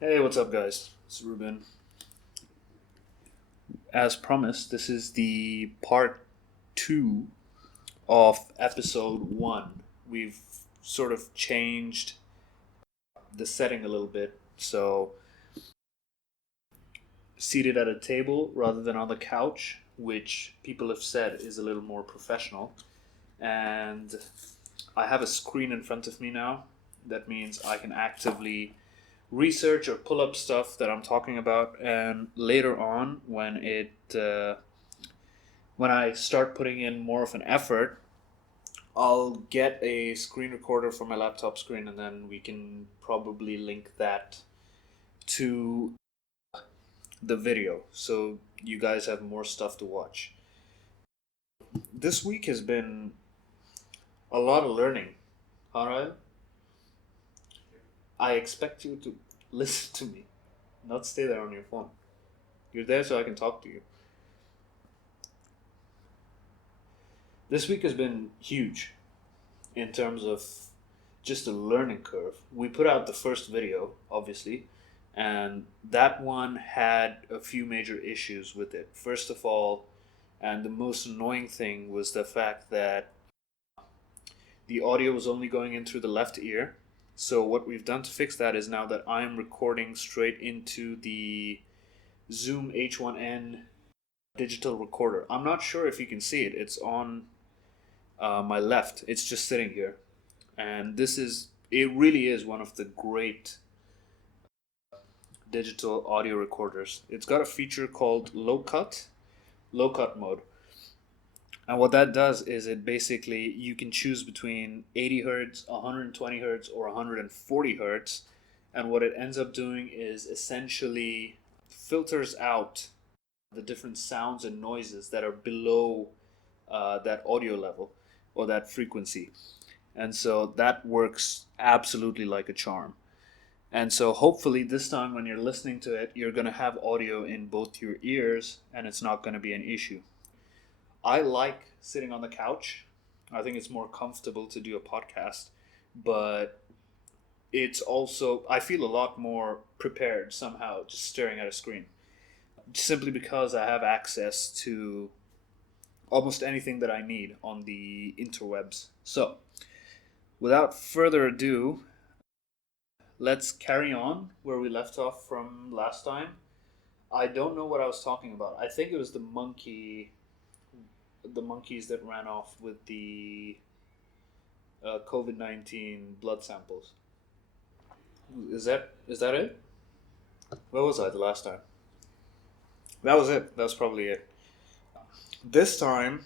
Hey, what's up, guys? It's Rubin. As promised, this is the part two of episode one. We've sort of changed the setting a little bit. So, seated at a table rather than on the couch, which people have said is a little more professional. And I have a screen in front of me now. That means I can actively research or pull up stuff that I'm talking about, and later on, when I start putting in more of an effort, I'll get a screen recorder for my laptop screen, and then we can probably link that to the video, so you guys have more stuff to watch. This week has been a lot of learning. All right, I expect you to listen to me, not stay there on your phone. You're there so I can talk to you. This week has been huge in terms of just a learning curve. We put out the first video, obviously, and that one had a few major issues with it. First of all, and the most annoying thing was the fact that the audio was only going in through the left ear. So, what we've done to fix that is now that I'm recording straight into the Zoom H1N digital recorder. I'm not sure if you can see it, it's on my left, it's just sitting here. And it really is one of the great digital audio recorders. It's got a feature called low cut mode. And what that does is it basically, you can choose between 80 hertz, 120 hertz, or 140 hertz. And what it ends up doing is essentially filters out the different sounds and noises that are below that audio level or that frequency. And so that works absolutely like a charm. And so hopefully this time when you're listening to it, you're going to have audio in both your ears and it's not going to be an issue. I like sitting on the couch. I think it's more comfortable to do a podcast, but it's also, I feel a lot more prepared somehow just staring at a screen. Simply because I have access to almost anything that I need on the interwebs. So, without further ado, let's carry on where we left off from last time. I don't know what I was talking about. I think it was the monkeys that ran off with the COVID-19 blood samples. Is that it? Where was I the last time? That was it. That was probably it. This time,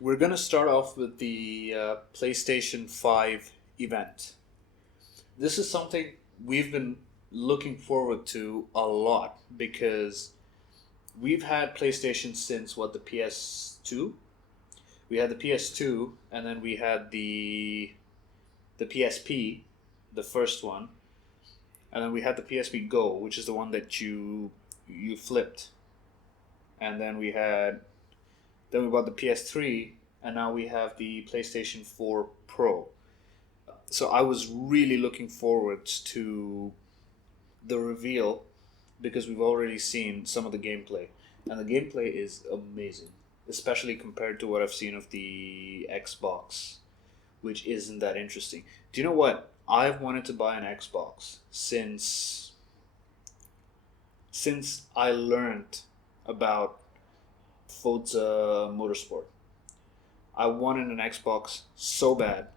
we're gonna start off with the PlayStation 5 event. This is something we've been looking forward to a lot because we've had PlayStation since what, the PS2? We had the PS2, and then we had the PSP, the first one, and then we had the PSP Go, which is the one that you flipped, and then we bought the PS3, and now we have the PlayStation 4 Pro. So I was really looking forward to the reveal because we've already seen some of the gameplay, and the gameplay is amazing, especially compared to what I've seen of the Xbox, which isn't that interesting. Do you know what? I've wanted to buy an Xbox since I learned about Forza Motorsport. I wanted an Xbox so bad.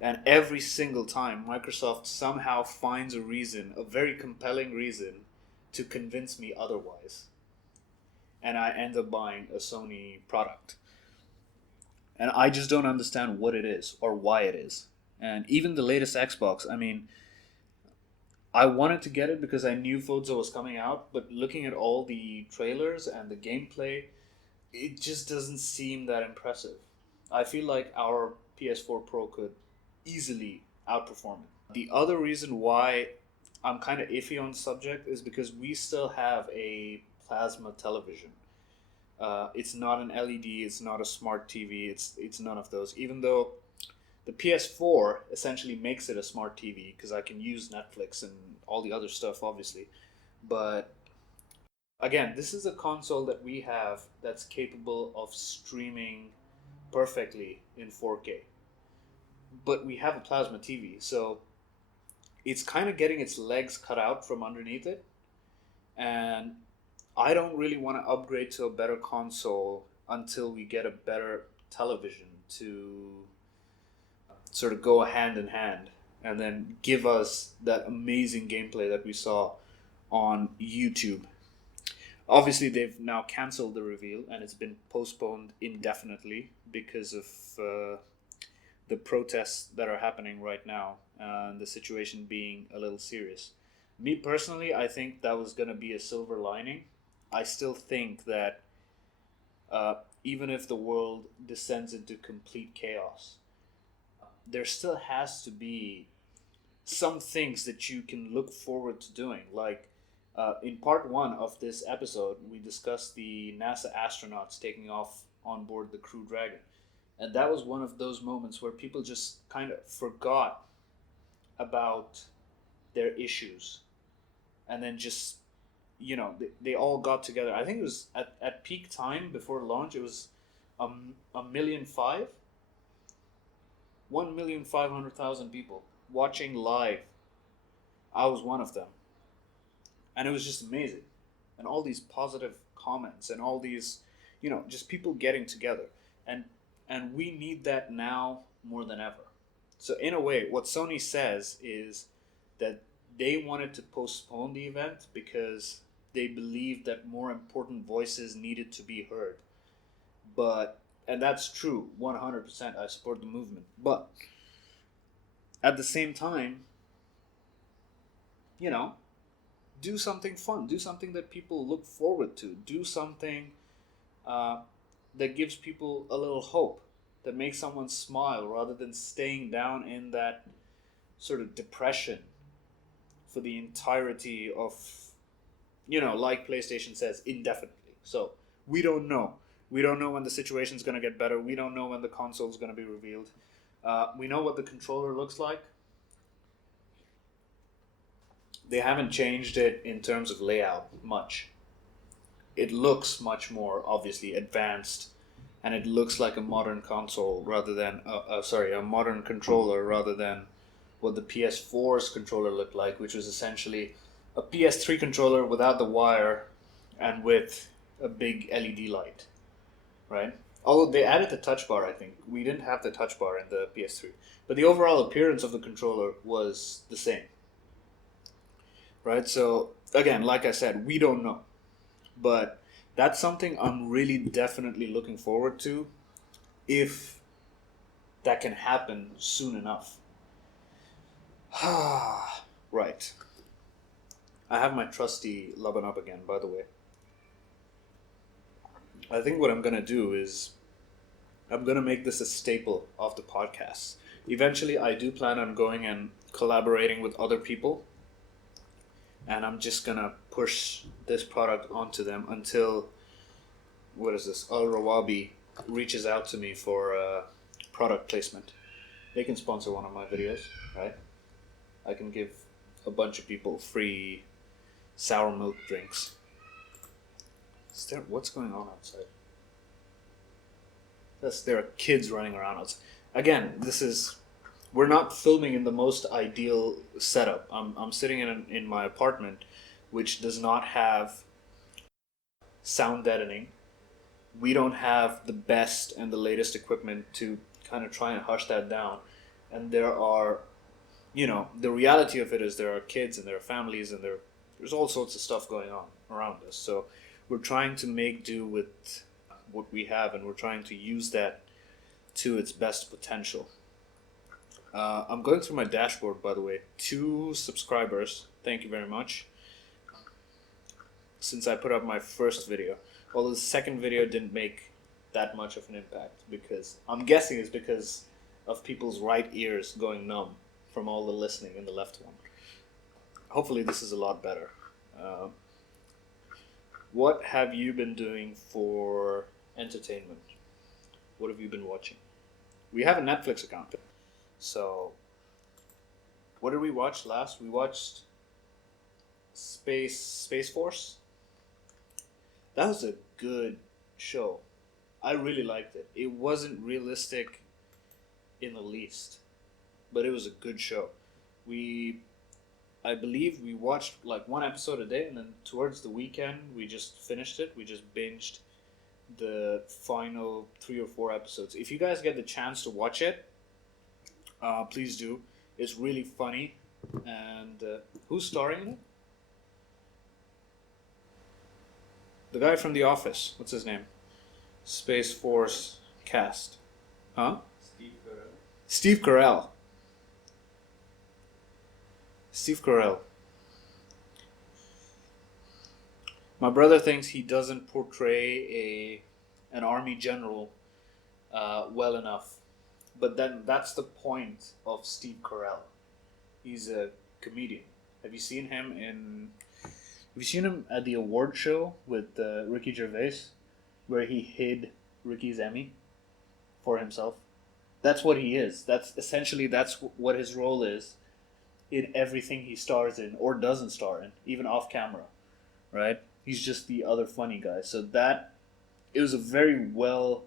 And every single time, Microsoft somehow finds a very compelling reason, to convince me otherwise. And I end up buying a Sony product. And I just don't understand what it is or why it is. And even the latest Xbox, I mean, I wanted to get it because I knew Forza was coming out, but looking at all the trailers and the gameplay, it just doesn't seem that impressive. I feel like our PS4 Pro could easily outperform it. The other reason why I'm kind of iffy on the subject is because we still have a plasma television. It's not an LED. It's not a smart TV. It's none of those. Even though The PS4 essentially makes it a smart TV because I can use Netflix and all the other stuff, obviously. But again, this is a console that we have that's capable of streaming perfectly in 4K. But we have a plasma TV, so it's kind of getting its legs cut out from underneath it. And I don't really want to upgrade to a better console until we get a better television to sort of go hand in hand and then give us that amazing gameplay that we saw on YouTube. Obviously, they've now canceled the reveal and it's been postponed indefinitely because of the protests that are happening right now and the situation being a little serious. Me personally, I think that was going to be a silver lining. I still think that even if the world descends into complete chaos, there still has to be some things that you can look forward to doing. Like in part one of this episode, we discussed the NASA astronauts taking off on board the Crew Dragon. And that was one of those moments where people just kind of forgot about their issues and then just, they all got together. I think it was at peak time before launch, it was a million five, 1,500,000 people watching live. I was one of them. And it was just amazing. And all these positive comments and all these, just people getting together. And we need that now more than ever. So in a way, what Sony says is that they wanted to postpone the event because they believed that more important voices needed to be heard. And that's true, 100%. I support the movement. But at the same time, do something fun. Do something that people look forward to. Do something that gives people a little hope, that makes someone smile rather than staying down in that sort of depression for the entirety of, like PlayStation says, indefinitely. So we don't know. We don't know when the situation's going to get better. We don't know when the console's going to be revealed. We know what the controller looks like. They haven't changed it in terms of layout much. It looks much more obviously advanced, and it looks like a modern console rather than a modern controller rather than what the PS4's controller looked like, which was essentially a PS3 controller without the wire and with a big LED light, right? Although they added the touch bar, I think. We didn't have the touch bar in the PS3. But the overall appearance of the controller was the same, right? So, again, like I said, we don't know. But that's something I'm really definitely looking forward to if that can happen soon enough. Right. I have my trusty Lubin up again, by the way. I think what I'm going to do is I'm going to make this a staple of the podcast. Eventually, I do plan on going and collaborating with other people. And I'm just going to push this product onto them until, Al Rawabi reaches out to me for product placement. They can sponsor one of my videos, right? I can give a bunch of people free sour milk drinks. What's going on outside? There are kids running around outside. Again, we're not filming in the most ideal setup. I'm sitting in my apartment, which does not have sound deadening. We don't have the best and the latest equipment to kind of try and hush that down. And there are, the reality of it is there are kids and there are families and there's all sorts of stuff going on around us. So we're trying to make do with what we have, and we're trying to use that to its best potential. I'm going through my dashboard, by the way. 2 subscribers. Thank you very much. Since I put up my first video. Although the second video didn't make that much of an impact, because I'm guessing it's because of people's right ears going numb from all the listening in the left one. Hopefully this is a lot better. What have you been doing for entertainment? What have you been watching? We have a Netflix account. So, what did we watch last? We watched Space Force. That was a good show. I really liked it. It wasn't realistic in the least, but it was a good show. We, I believe, we watched like one episode a day, and then towards the weekend we just finished it. We just binged the final 3 or 4 episodes. If you guys get the chance to watch it, please do. It's really funny. And who's starring in it? The guy from The Office. What's his name? Space Force cast. Huh? Steve Carell. Steve Carell. Steve Carell. My brother thinks he doesn't portray an army general well enough, but then that's the point of Steve Carell. He's a comedian. Have you seen him in? Have you seen him at the award show with Ricky Gervais, where he hid Ricky's Emmy for himself? That's what he is. That's what his role is in everything he stars in or doesn't star in, even off camera, right? He's just the other funny guy. So that it was a very well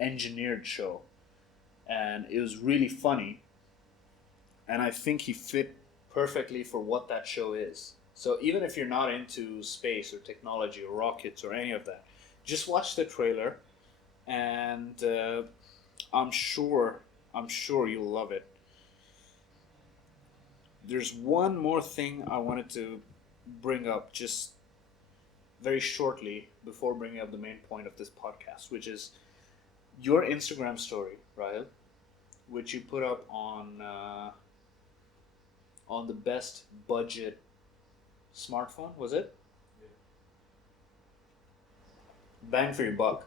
engineered show, and it was really funny. And I think he fit perfectly for what that show is. So even if you're not into space or technology or rockets or any of that, just watch the trailer, and I'm sure you'll love it. There's one more thing I wanted to bring up just very shortly before bringing up the main point of this podcast, which is your Instagram story, Rahil, which you put up on the best budget smartphone, was it? Yeah. Bang for your buck,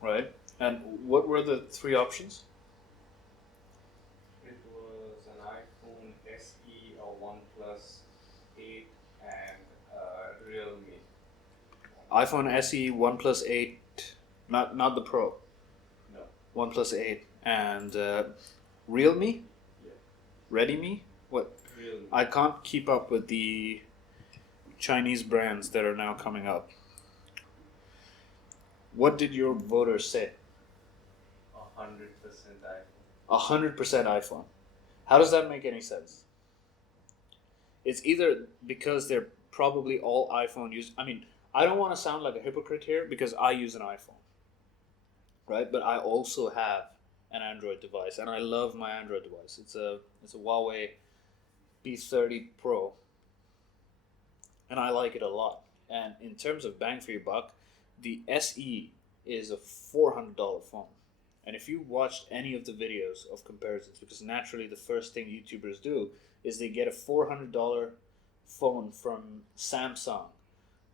right? And what were the three options? It was an iPhone SE, a OnePlus 8, and Realme. iPhone SE, OnePlus 8, not the Pro, No. OnePlus 8, and Realme, Yeah. Ready-Me. What? Realme. I can't keep up with the Chinese brands that are now coming up. What did your voters say? 100% iPhone. 100% iPhone. How does that make any sense? It's either because they're probably all iPhone users. I mean, I don't want to sound like a hypocrite here because I use an iPhone, right? But I also have an Android device, and I love my Android device. It's a Huawei P30 Pro, and I like it a lot. And in terms of bang for your buck, the SE is a $400 phone. And if you watched any of the videos of comparisons, because naturally the first thing YouTubers do is they get a $400 phone from Samsung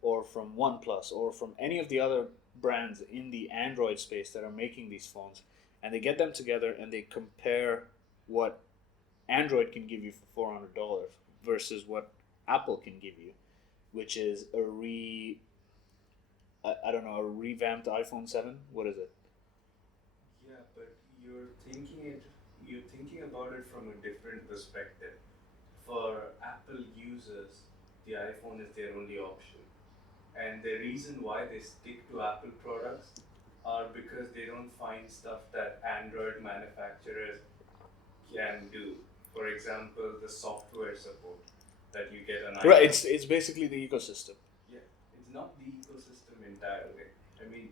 or from OnePlus or from any of the other brands in the Android space that are making these phones, and they get them together and they compare what Android can give you for $400 versus what Apple can give you, which is I don't know, a revamped iPhone 7. What is it? Yeah, but you're thinking about it from a different perspective. For Apple users, the iPhone is their only option. And the reason why they stick to Apple products are because they don't find stuff that Android manufacturers can do. For example, the software support that you get on iPhone. Right, it's basically the ecosystem. Yeah, it's not the ecosystem entirely. I mean,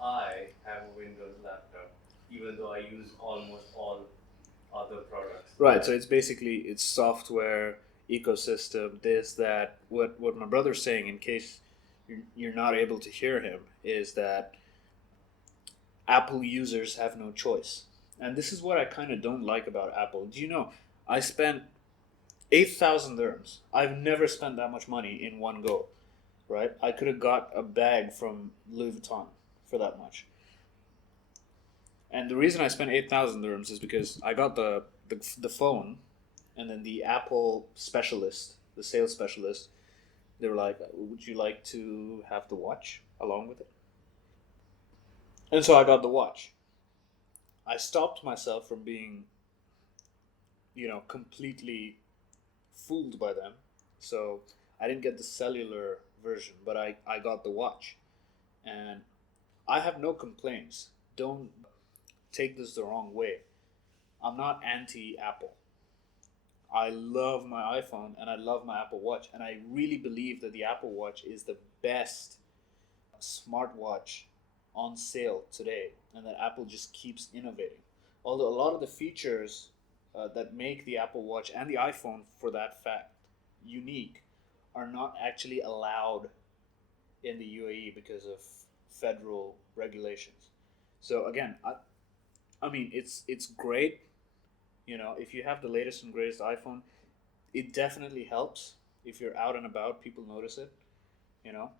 I have a Windows laptop, even though I use almost all other products. Right, so it's software, ecosystem, this, that. What my brother's saying, in case you're not able to hear him, is that Apple users have no choice. And this is what I kind of don't like about Apple. Do you know, I spent 8,000 dirhams. I've never spent that much money in one go, right? I could have got a bag from Louis Vuitton for that much. And the reason I spent 8,000 dirhams is because I got the phone, and then the Apple specialist, the sales specialist, they were like, "Would you like to have the watch along with it?" And so I got the watch. I stopped myself from being completely fooled by them. So I didn't get the cellular version, but I got the watch. And I have no complaints. Don't take this the wrong way. I'm not anti Apple. I love my iPhone and I love my Apple Watch. And I really believe that the Apple Watch is the best smartwatch on sale today, and that Apple just keeps innovating. Although a lot of the features that make the Apple Watch and the iPhone, for that fact, unique, are not actually allowed in the UAE because of federal regulations. So again, I mean, it's great. If you have the latest and greatest iPhone, it definitely helps. If you're out and about, people notice it. You know,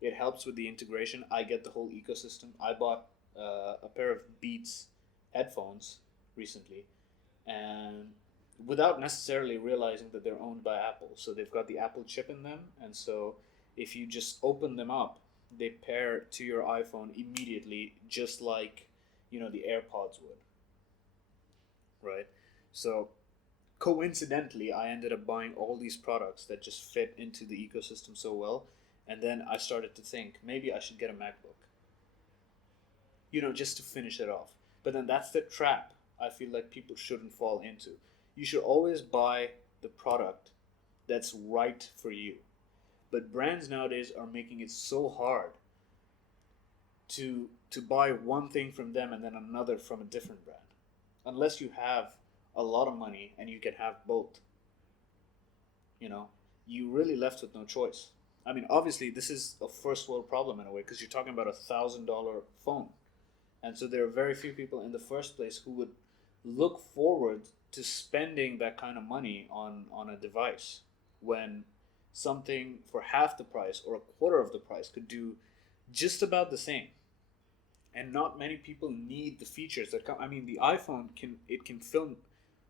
it helps with the integration. I get the whole ecosystem. I bought a pair of Beats headphones recently, and without necessarily realizing that they're owned by Apple. So they've got the Apple chip in them, and so if you just open them up, they pair to your iPhone immediately, just like the AirPods would, right? So coincidentally, I ended up buying all these products that just fit into the ecosystem so well. And then I started to think maybe I should get a MacBook, just to finish it off. But then that's the trap I feel like people shouldn't fall into. You should always buy the product that's right for you. But brands nowadays are making it so hard to buy one thing from them and then another from a different brand. Unless you have a lot of money and you can have both, you know, you really left with no choice. I mean, obviously, this is a first world problem in a way because you're talking about $1,000 phone, and so there are very few people in the first place who would look forward to spending that kind of money on a device when something for half the price or a quarter of the price could do just about the same. And not many people need the features that come. I mean, the iPhone can film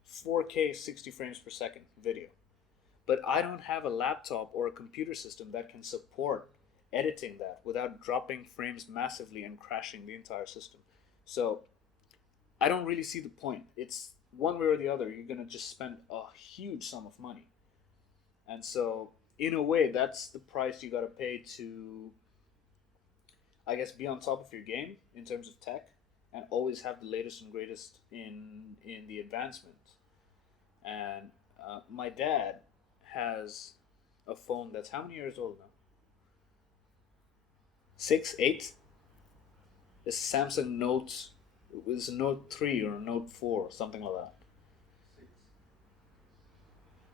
4K 60 frames per second video, but I don't have a laptop or a computer system that can support editing that without dropping frames massively and crashing the entire system. So I don't really see the point. It's one way or the other. You're gonna just spend a huge sum of money, and so in a way, that's the price you gotta pay to, I guess, be on top of your game in terms of tech, and always have the latest and greatest in the advancement. And my dad has a phone that's how many years old now? 6, 8. It's Samsung Note. It was a Note 3 or a Note 4, something like that. Six.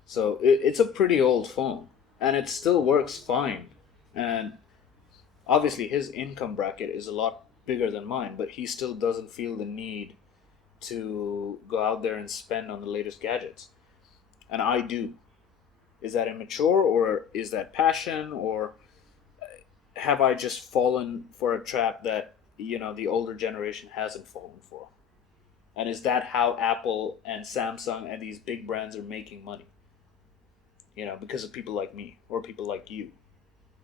So it's a pretty old phone, and it still works fine. And obviously, his income bracket is a lot bigger than mine, but he still doesn't feel the need to go out there and spend on the latest gadgets. And I do. Is that immature, or is that passion, or have I just fallen for a trap that the older generation hasn't fallen for? And is that how Apple and Samsung and these big brands are making money? Because of people like me or people like you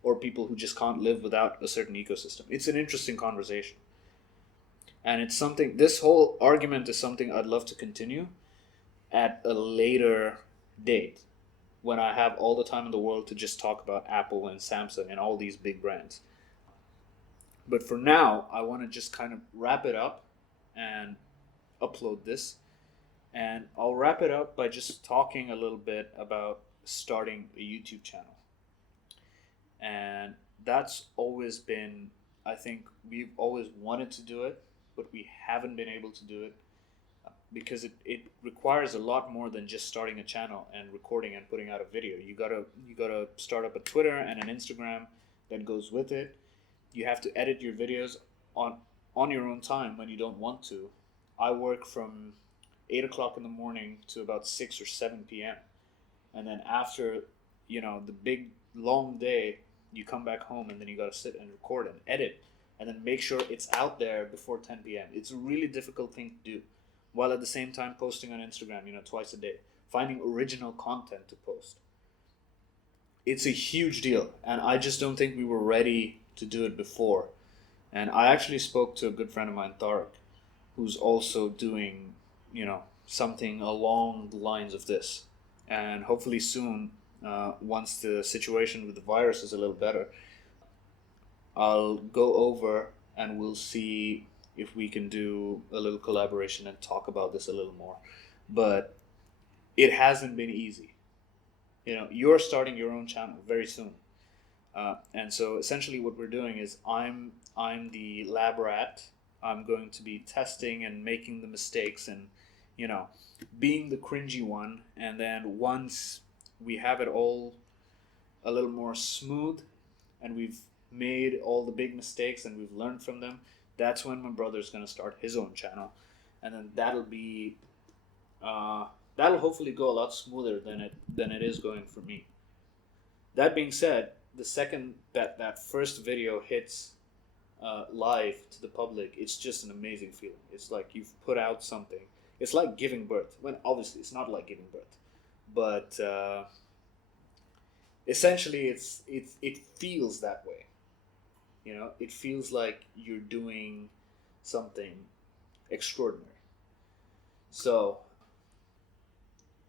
or people who just can't live without a certain ecosystem. It's an interesting conversation. And it's something, this whole argument is something I'd love to continue at a later date when I have all the time in the world to just talk about Apple and Samsung and all these big brands. But for now, I want to just kind of wrap it up and upload this. And I'll wrap it up by just talking a little bit about starting a YouTube channel. And that's always been, I think we've always wanted to do it, but we haven't been able to do it because it requires a lot more than just starting a channel and recording and putting out a video. You gotta start up a Twitter and an Instagram that goes with it. You have to edit your videos on your own time when you don't want to. I work from 8 o'clock in the morning to about 6 or 7 p.m. And then after the big long day, you come back home and then you got to sit and record and edit and then make sure it's out there before 10 p.m. It's a really difficult thing to do, while at the same time posting on Instagram twice a day, finding original content to post. It's a huge deal, and I just don't think we were ready to do it before. And I actually spoke to a good friend of mine, Tariq, who's also doing something along the lines of this. And hopefully soon, once the situation with the virus is a little better, I'll go over and we'll see if we can do a little collaboration and talk about this a little more. But it hasn't been easy. You're starting your own channel very soon. And so essentially, what we're doing is I'm the lab rat. I'm going to be testing and making the mistakes and you know being the cringy one. And then once we have it all a little more smooth and we've made all the big mistakes and we've learned from them, that's when my brother's going to start his own channel, and then that'll hopefully go a lot smoother than it is going for me. That being said, the second that first video hits live to the public, it's just an amazing feeling. It's like you've put out something. It's like giving birth. When obviously it's not like giving birth, but essentially it feels that way. It feels like you're doing something extraordinary. So,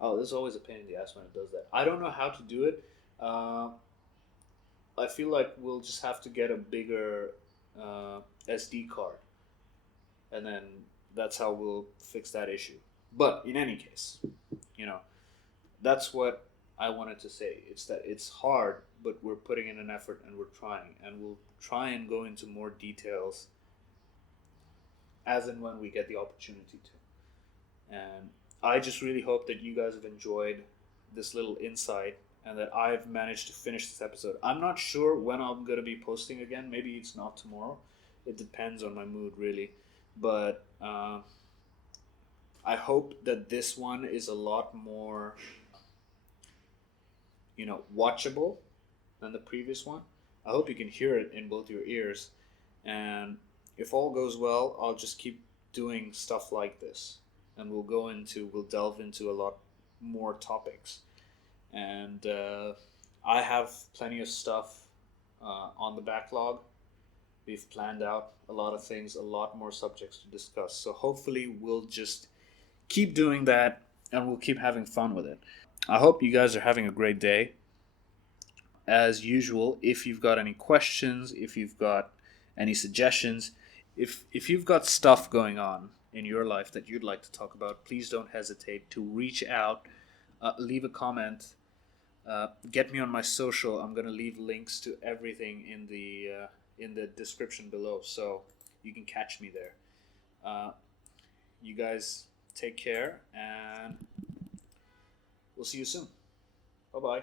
oh, there's always a pain in the ass when it does that. I don't know how to do it. Uh, I feel like we'll just have to get a bigger SD card, and then that's how we'll fix that issue. But in any case, you know, that's what I wanted to say. It's that it's hard, but we're putting in an effort and we're trying, and we'll try and go into more details as and when we get the opportunity to. And I just really hope that you guys have enjoyed this little insight and that I've managed to finish this episode. I'm not sure when I'm going to be posting again. Maybe it's not tomorrow. It depends on my mood, really. But I hope that this one is a lot more, watchable than the previous one. I hope you can hear it in both your ears. And if all goes well, I'll just keep doing stuff like this. And we'll delve into a lot more topics. And I have plenty of stuff on the backlog. We've planned out a lot of things, a lot more subjects to discuss. So hopefully we'll just keep doing that and we'll keep having fun with it. I hope you guys are having a great day. As usual, if you've got any questions, if you've got any suggestions, if you've got stuff going on in your life that you'd like to talk about, please don't hesitate to reach out, leave a comment, get me on my social. I'm gonna leave links to everything in the description below, so you can catch me there. You guys take care, and we'll see you soon. Bye bye.